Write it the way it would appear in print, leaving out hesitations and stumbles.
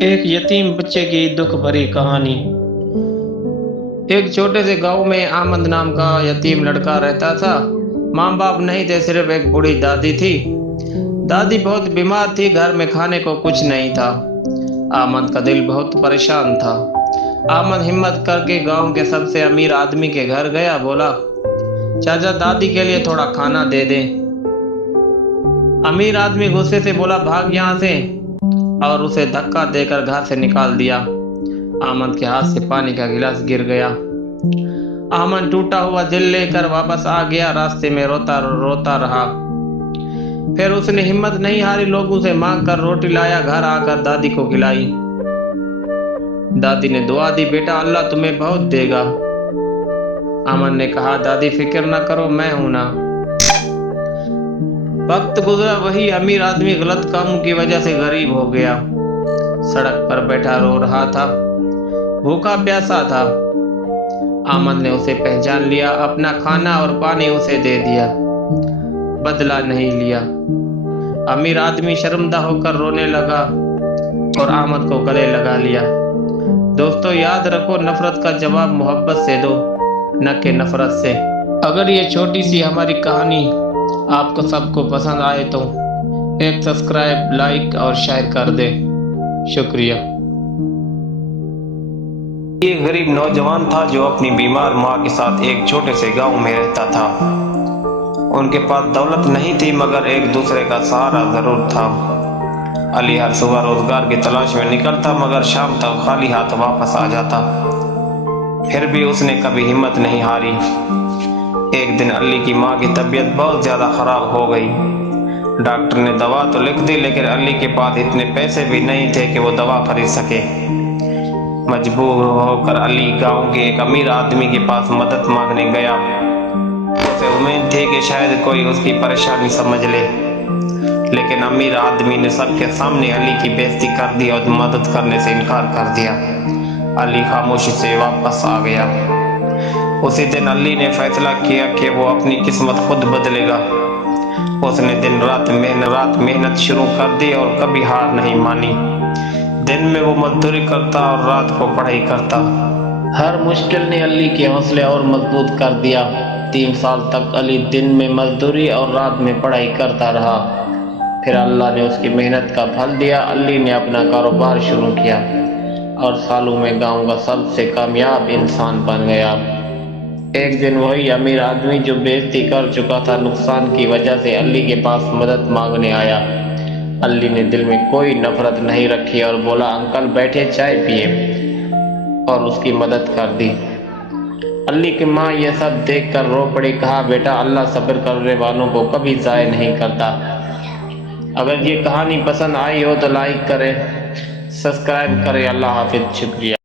ایک یتیم بچے کی دکھ بھری کہانی۔ ایک چھوٹے سے گاؤں میں آمد نام کا یتیم لڑکا رہتا تھا۔ ماں باپ نہیں تھے، صرف ایک بوڑھی دادی تھی۔ دادی بہت بیمار تھی، گھر میں کھانے کو کچھ نہیں تھا۔ آمد کا دل بہت پریشان تھا۔ آمد ہمت کر کے گاؤں کے سب سے امیر آدمی کے گھر گیا، بولا چاچا دادی کے لیے تھوڑا کھانا دے دیں۔ امیر آدمی غصے سے بولا بھاگ یہاں سے، اور اسے دھکا دے کر گھر سے نکال دیا۔ آمد کے ہاتھ سے پانی کا گلاس گر گیا۔ آمد ٹوٹا ہوا دل لے کر واپس آ گیا، راستے میں روتا روتا رہا۔ پھر اس نے ہمت نہیں ہاری، لوگوں سے مانگ کر روٹی لایا، گھر آ کر دادی کو کھلائی۔ دادی نے دعا دی، بیٹا اللہ تمہیں بہت دے گا۔ آمد نے کہا دادی فکر نہ کرو، میں ہوں نا۔ وقت گزرا، وہی امیر آدمی غلط کاموں کی وجہ سے غریب ہو گیا۔ سڑک پر بیٹھا رو رہا تھا، بھوکا پیاسا تھا۔ آمد نے اسے پہچان لیا، اپنا کھانا اور پانی اسے دے دیا، بدلہ نہیں لیا۔ امیر آدمی شرمندہ ہو کر رونے لگا اور آمد کو گلے لگا لیا۔ دوستو یاد رکھو، نفرت کا جواب محبت سے دو، نہ کہ نفرت سے۔ اگر یہ چھوٹی سی ہماری کہانی آپ کو سب کو پسند آئے تو ایک سبسکرائب، لائک اور شیئر کر دے۔ شکریہ۔ ایک غریب نوجوان تھا جو اپنی بیمار ماں کے ساتھ ایک چھوٹے سے گاؤں میں رہتا تھا۔ ان کے پاس دولت نہیں تھی، مگر ایک دوسرے کا سہارا ضرور تھا۔ علی ہر صبح روزگار کی تلاش میں نکلتا، مگر شام تک خالی ہاتھ واپس آ جاتا۔ پھر بھی اس نے کبھی ہمت نہیں ہاری۔ ایک دن علی کی ماں کی طبیعت بہت زیادہ خراب ہو گئی۔ ڈاکٹر نے دوا تو لکھ دی، لیکن علی کے پاس اتنے پیسے بھی نہیں تھے کہ وہ دوا خرید سکے۔ مجبور ہو کر علی گاؤں کے ایک امیر آدمی کے پاس مدد مانگنے گیا۔ اسے امید تھی کہ شاید کوئی اس کی پریشانی سمجھ لے، لیکن امیر آدمی نے سب کے سامنے علی کی بے عزتی کر دی اور مدد کرنے سے انکار کر دیا۔ علی خاموشی سے واپس آ گیا۔ اسی دن علی نے فیصلہ کیا کہ وہ اپنی قسمت خود بدلے گا۔ اس نے دن رات محنت شروع کر دی اور کبھی ہار نہیں مانی۔ دن میں وہ مزدوری کرتا اور رات کو پڑھائی کرتا۔ ہر مشکل نے علی کے حوصلے اور مضبوط کر دیا۔ 3 سال تک علی دن میں مزدوری اور رات میں پڑھائی کرتا رہا۔ پھر اللہ نے اس کی محنت کا پھل دیا۔ علی نے اپنا کاروبار شروع کیا اور سالوں میں گاؤں کا سب سے کامیاب انسان بن گیا۔ ایک دن وہی امیر آدمی جو بے عزتی کر چکا تھا نقصان کی وجہ سے علی کے پاس مدد مانگنے آیا۔ علی نے دل میں کوئی نفرت نہیں رکھی اور بولا انکل بیٹھے چائے پیئے، اور اس کی مدد کر دی۔ علی کی ماں یہ سب دیکھ کر رو پڑی، کہا بیٹا اللہ صبر کرنے والوں کو کبھی ضائع نہیں کرتا۔ اگر یہ کہانی پسند آئی ہو تو لائک کریں، سبسکرائب کریں۔ اللہ حافظ، شکریہ۔